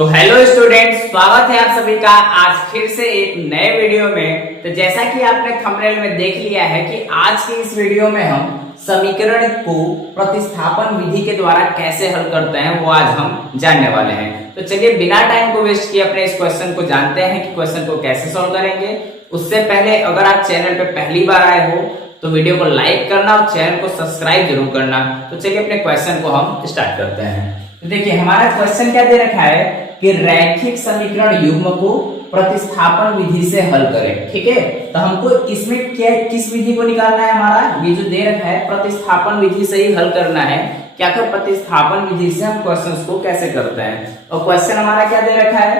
तो hello students, स्वागत है आप सभी का आज फिर से एक नए वीडियो में। तो जैसा कि आपने थंबनेल में देख लिया है कि आज की इस वीडियो में हम समीकरण को प्रतिस्थापन विधि के द्वारा कैसे हल करते हैं वो आज हम जानने वाले हैं। तो चलिए बिना टाइम को वेस्ट किए अपने इस क्वेश्चन को जानते हैं कि क्वेश्चन को कैसे सॉल्व करेंगे। उससे पहले अगर आप चैनल पे पहली बार आए हो तो वीडियो को लाइक करना और चैनल को सब्सक्राइब जरूर करना। तो चलिए अपने क्वेश्चन को हम स्टार्ट करते हैं। तो देखिए हमारा क्वेश्चन क्या दे रखा है कि रैखिक समीकरण युग्म को प्रतिस्थापन विधि से हल करें। ठीक है, तो हमको इसमें क्या किस विधि को निकालना है, हमारा ये जो दे रखा है प्रतिस्थापन विधि से ही हल करना है। क्या तो प्रतिस्थापन विधि से हम क्वेश्चंस को कैसे करते हैं। और क्वेश्चन हमारा क्या दे रखा है,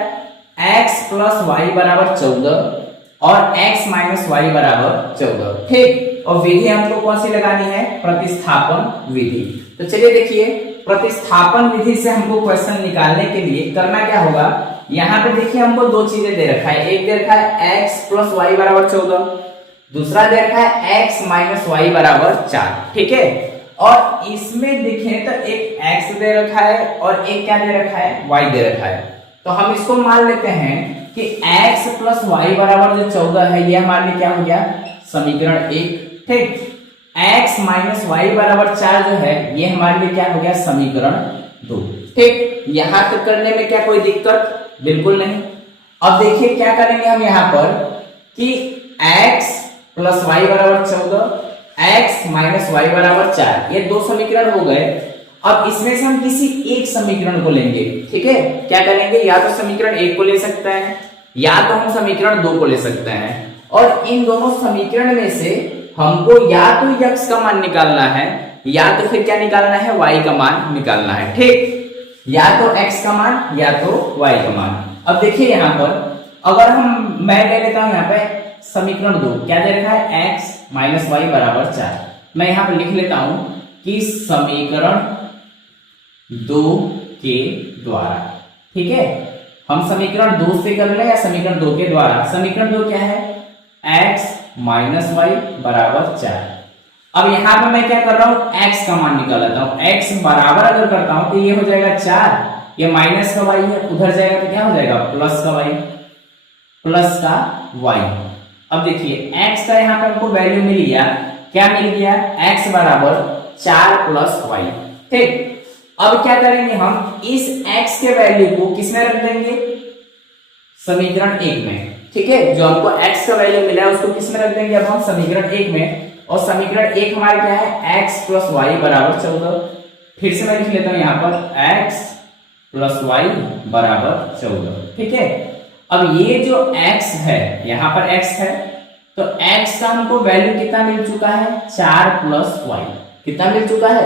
x + y = 14 और x - y = 14। ठीक, और विधि हमको कौन सी लगानी है, प्रतिस्थापन विधि। तो चलिए देखिए प्रतिस्थापन विधि से हमको क्वेश्चन निकालने के लिए करना क्या होगा। यहाँ पे देखिए हमको दो चीजें दे रखा है, एक दे रखा है x + y = 14, दूसरा दे रखा है x - y = 4। ठीक है, और इसमें देखें तो एक x दे रखा है और एक क्या दे रखा है, y दे रखा है। तो हम इसको मान लेते हैं कि x + y = जो 14 है ये हमारे लिए क्या हो गया, समीकरण 1। ठीक, x - y = 4 जो है ये हमारे लिए क्या हो गया, समीकरण 2। ठीक, यहां तक करने में क्या कोई दिक्कत, बिल्कुल नहीं। अब देखिए क्या करेंगे हम यहाँ पर कि x + y = 14, x - y = 4, ये दो समीकरण हो गए। अब इसमें से हम किसी एक समीकरण को लेंगे। ठीक है, क्या करेंगे, या तो समीकरण 1 को ले सकते हैं या तो हम समीकरण 2 को ले सकते हैं। और इन दोनों समीकरण में से हमको या तो x का मान निकालना है या तो फिर क्या निकालना है, y का मान निकालना है। ठीक, या तो x का मान या तो y का मान। अब देखिए यहाँ पर अगर मैं ले लेता हूं यहाँ पे समीकरण 2, क्या दे रखा है, x - y = 4। मैं यहाँ पे लिख लेता हूं कि समीकरण 2 के द्वारा। ठीक है, हम समीकरण 2 से कर ले या समीकरण 2 के द्वारा। समीकरण 2 क्या है, x - y = 4। अब यहाँ पे मैं क्या कर रहा हूँ, x का मान निकाल लेता हूँ। x बराबर अगर करता हूँ तो ये हो जाएगा 4, ये माइनस का y है, उधर जाएगा तो क्या हो जाएगा, प्लस का y। अब देखिए x का यहाँ पे हमको वैल्यू मिल गया, क्या मिल गया, x बराबर 4 + y। ठीक, अब क्या करेंगे हम, इस x के वैल्यू को किसमें रख देंगे, समीकरण 1 में। ठीक है, जो हमको x का वैल्यू मिला है उसको किसमें रख देंगे अब हम, समीकरण 1 में। और समीकरण 1 हमारा क्या है, x + y = 14। फिर से मैं लिख लेता हूं यहाँ पर x + y = 14। ठीक है, अब ये जो x है, यहाँ पर x है, तो x का हमको वैल्यू कितना मिल चुका है, 4 + y। कितना मिल चुका है,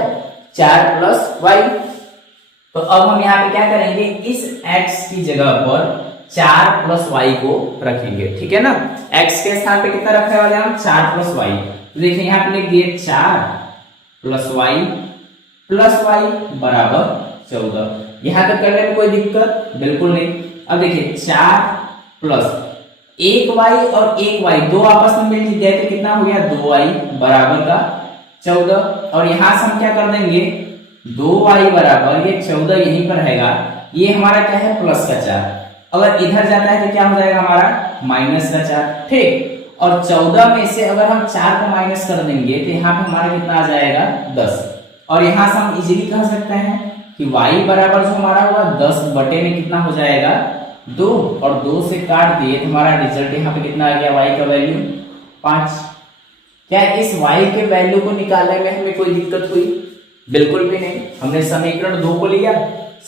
4 + y। तो अब हम यहाँ पे क्या करेंगे, इस x की जगह पर 4 + y को रखेंगे। ठीक है ना, x के स्थान पे कितना रखने वाले हम, 4 + y। तो देखिए यहाँ पे लिख दिए 4 + y = 14। यहाँ तक करने में कोई दिक्कत बिल्कुल नहीं। अब देखिए 4 + 1y और 1y दो आपस में मिल गए तो कितना हो गया, 2y = 14। और यहां से हम क्या कर देंगे, 2y बराबर ये 14 यहीं पर रहेगा, ये हमारा क्या है, प्लस का 4। अगर इधर जाता है तो क्या हो जाएगा हमारा, माइनस का 4। ठीक, और 14 में से अगर हम 4 को माइनस कर देंगे तो यहाँ पे हमारा कितना आ जाएगा, 10। और यहाँ से हम इजीली कह सकते हैं कि y बराबर जो हमारा हुआ 10 बटे में कितना हो जाएगा, 2, और 2 से काट दिए तो हमारा रिजल्ट यहाँ पे कितना आ गया, y का वैल्यू 5। क्या इस y के वैल्यू को निकालने में हमें कोई दिक्कत हुई, बिल्कुल भी नहीं। हमने समीकरण 2 को लिया,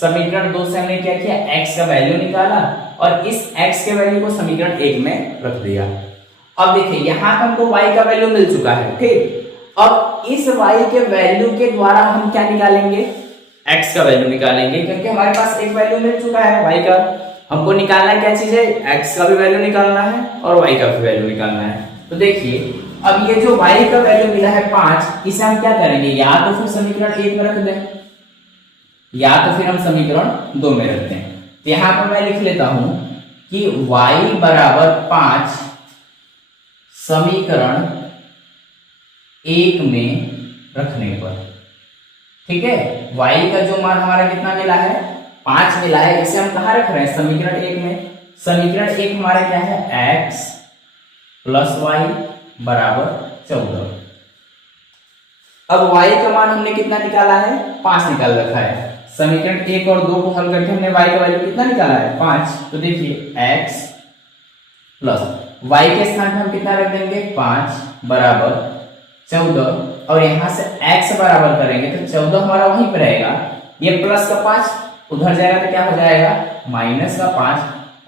समीकरण 2 से हमने क्या किया, x का वैल्यू निकाला और इस x के वैल्यू को समीकरण 1 में रख दिया। अब देखिए यहाँ हमको y का वैल्यू मिल चुका है। ठीक, अब इस y के वैल्यू के द्वारा हम क्या निकालेंगे, x का वैल्यू निकालेंगे, क्योंकि हमारे पास एक वैल्यू मिल चुका है y का। हमको निकालना क्या चीज है, x का भी वैल्यू निकालना है और y का भी वैल्यू निकालना है। तो देखिए अब ये जो y का वैल्यू मिला है 5, इसे हम क्या करेंगे, या तो फिर समीकरण 1 में रख दें या तो फिर हम समीकरण 2 में रखते हैं। तो यहां पर मैं लिख लेता हूं कि y बराबर 5 समीकरण 1 में रखने पर। ठीक है, y का जो मान हमारा कितना मिला है, 5 मिला है, इसे हम कहाँ रख रहे हैं, समीकरण 1 में। समीकरण 1 हमारा क्या है, x प्लस वाई बराबर 14। अब y का मान हमने कितना निकाला है, 5 निकाल रखा है। समीकरण 1 और 2 को हल करके हमने y का वैल्यू कितना निकाला है, 5। तो देखिए x प्लस y के स्थान पे हम कितना रख देंगे, 5 बराबर 14, और यहाँ से x बराबर करेंगे तो 14 हमारा वहीं पर रहेगा। ये प्लस का 5 उधर जाएगा तो क्या हो जाएगा, माइनस का 5,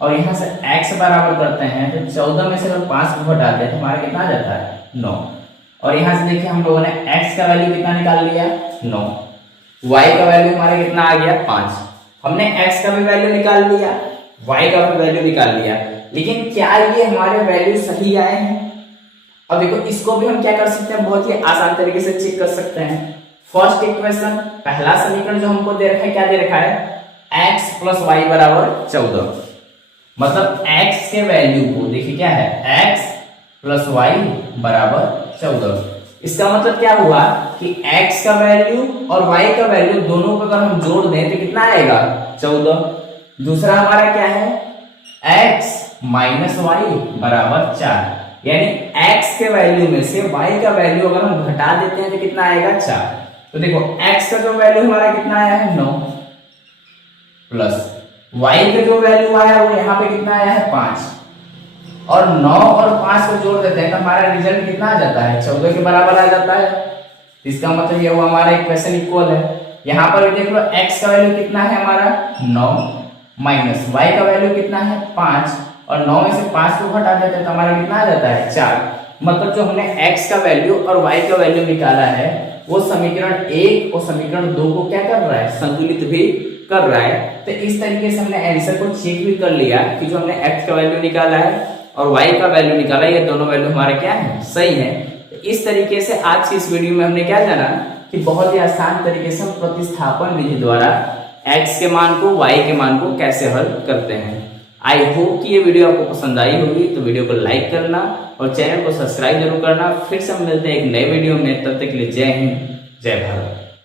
और यहाँ से x बराबर करते हैं तो 14 में से अगर 5 को घटाते हैं तो हमारा कितना आ जाता है, 9। और यहाँ से देखिए हम लोगों ने x का वैल्यू कितना निकाल लिया, 9। y का वैल्यू हमारा कितना आ गया, 5। हमने x का भी वैल्यू निकाल लिया, y का भी वैल्यू निकाल लिया, लेकिन क्या ये हमारे वैल्यू सही आए हैं। अब देखो इसको भी हम क्या कर सकते हैं, बहुत ही आसान तरीके से चेक कर सकते हैं। फर्स्ट इक्वेशन, पहला समीकरण जो हमको दे रखा है, क्या दे रखा है, x प्लस वाई बराबर 14। मतलब x के वैल्यू को देखिए क्या है, x प्लस वाई बराबर 14। इसका मतलब क्या हुआ कि x का वैल्यू और y का वैल्यू दोनों को अगर हम जोड़ दें तो कितना आएगा, 14। दूसरा हमारा क्या है, x माइनस वाई बराबर 4, यानी x के वैल्यू में से y का वैल्यू अगर हम घटा देते हैं तो कितना आएगा, 4। तो देखो x का जो वैल्यू हमारा कितना आया है, 9, प्लस y का जो वैल्यू आया वो यहाँ पे कितना आया है, 5, और 9 और 5 को जोड़ देते हैं तो हमारा रिजल्ट कितना आ जाता है, 14 के बराबर आ जाता है। इसका मतलब ये हुआ हमारा इक्वेशन इक्वल है। यहाँ पर देख लो x का वैल्यू कितना है हमारा, 9, माइनस y का वैल्यू कितना है, 5, और 9 में से 5 को घटा देते हैं तो हमारा कितना आ जाता है, 4। मतलब जो हमने x का वैल्यू और y का वैल्यू निकाला है वो समीकरण 1 और समीकरण 2 को क्या कर रहा है, संतुलित भी कर रहा है। तो इस तरीके से हमने आंसर को चेक भी कर लिया कि जो हमने x का वैल्यू निकाला है और y का वैल्यू निकाला, ये दोनों वैल्यू हमारे क्या है, सही है। तो इस तरीके से आज की इस वीडियो में हमने क्या जाना कि बहुत ही आसान तरीके से हम प्रतिस्थापन विधि द्वारा x के मान को y के मान को कैसे हल करते हैं। आई होप कि ये वीडियो आपको पसंद आई होगी, तो वीडियो को लाइक करना और चैनल को सब्सक्राइब जरूर करना। फिर से हम मिलते हैं एक नए वीडियो में, तब तक के लिए जय हिंद, जय भारत।